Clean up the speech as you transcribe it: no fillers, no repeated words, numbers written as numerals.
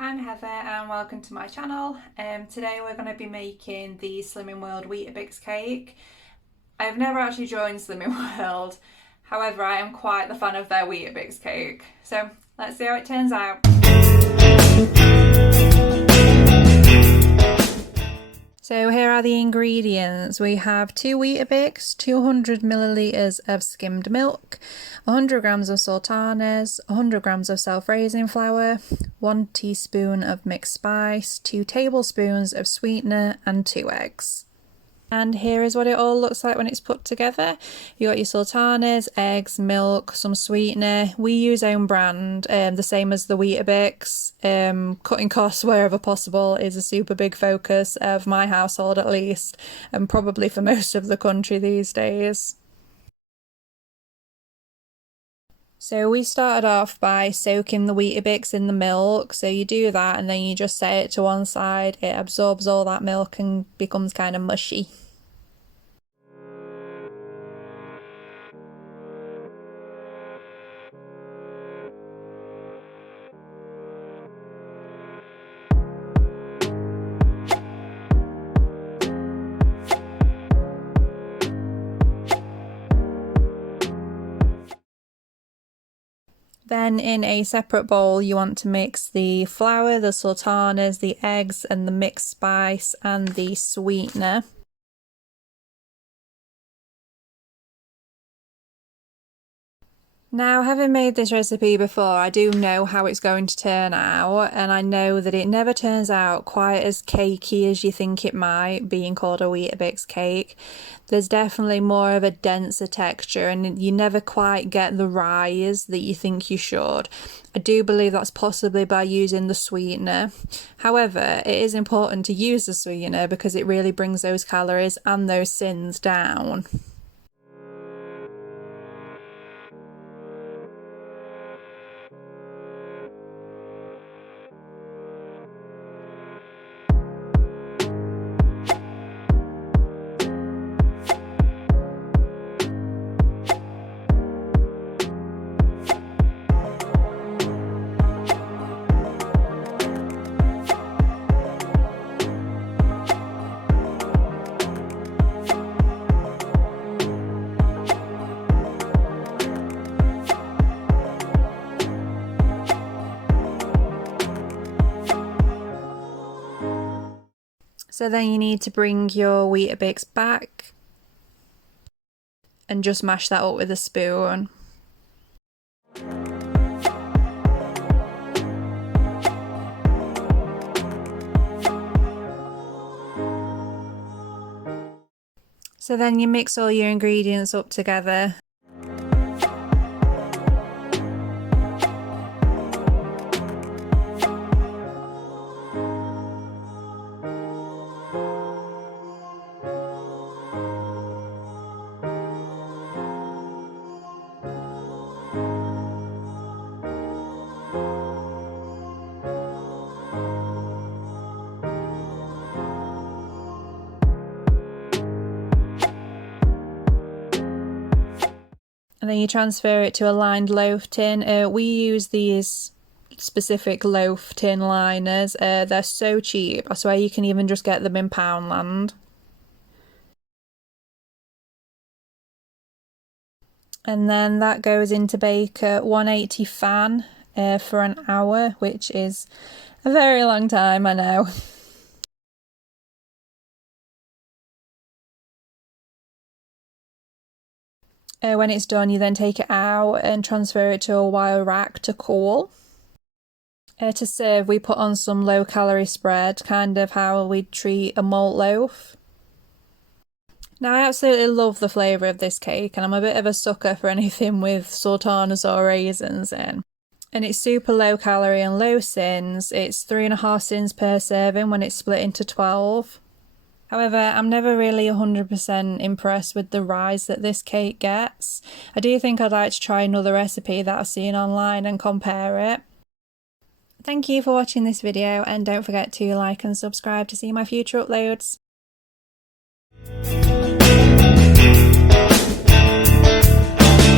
I'm Heather and welcome to my channel. Today we're going to be making the Slimming World Weetabix cake. I've never actually joined Slimming World, however I am quite the fan of their Weetabix cake. So let's see how it turns out. So here are the ingredients. We have 2 Weetabix, 200 millilitres of skimmed milk, 100 grams of sultanas, 100 grams of self-raising flour, 1 teaspoon of mixed spice, 2 tablespoons of sweetener and 2 eggs. And here is what it all looks like when it's put together. You got your sultanas, eggs, milk, some sweetener. We use own brand, the same as the Weetabix. Cutting costs wherever possible is a super big focus of my household at least, and probably for most of the country these days. So we started off by soaking the Weetabix in the milk. So you do that and then you just set it to one side. It absorbs all that milk and becomes kind of mushy. Then in a separate bowl you want to mix the flour, the sultanas, the eggs and the mixed spice and the sweetener. Now, having made this recipe before, I do know how it's going to turn out, and I know that it never turns out quite as cakey as you think it might, being called a Weetabix cake. There's definitely more of a denser texture, and you never quite get the rise that you think you should. I do believe that's possibly by using the sweetener. However, it is important to use the sweetener because it really brings those calories and those sins down. So then you need to bring your Weetabix back and just mash that up with a spoon. So then you mix all your ingredients up together. And then you transfer it to a lined loaf tin. We use these specific loaf tin liners. They're so cheap. I swear you can even just get them in Poundland. And then that goes into bake at 180 fan for an hour, which is a very long time, I know. When it's done, you then take it out and transfer it to a wire rack to cool. To serve, we put on some low-calorie spread, kind of how we'd treat a malt loaf. Now, I absolutely love the flavour of this cake, and I'm a bit of a sucker for anything with sultanas or raisins in. And it's super low calorie and low sins. It's 3.5 sins per serving when it's split into 12. However, I'm never really 100% impressed with the rise that this cake gets. I do think I'd like to try another recipe that I've seen online and compare it. Thank you for watching this video, and don't forget to like and subscribe to see my future uploads.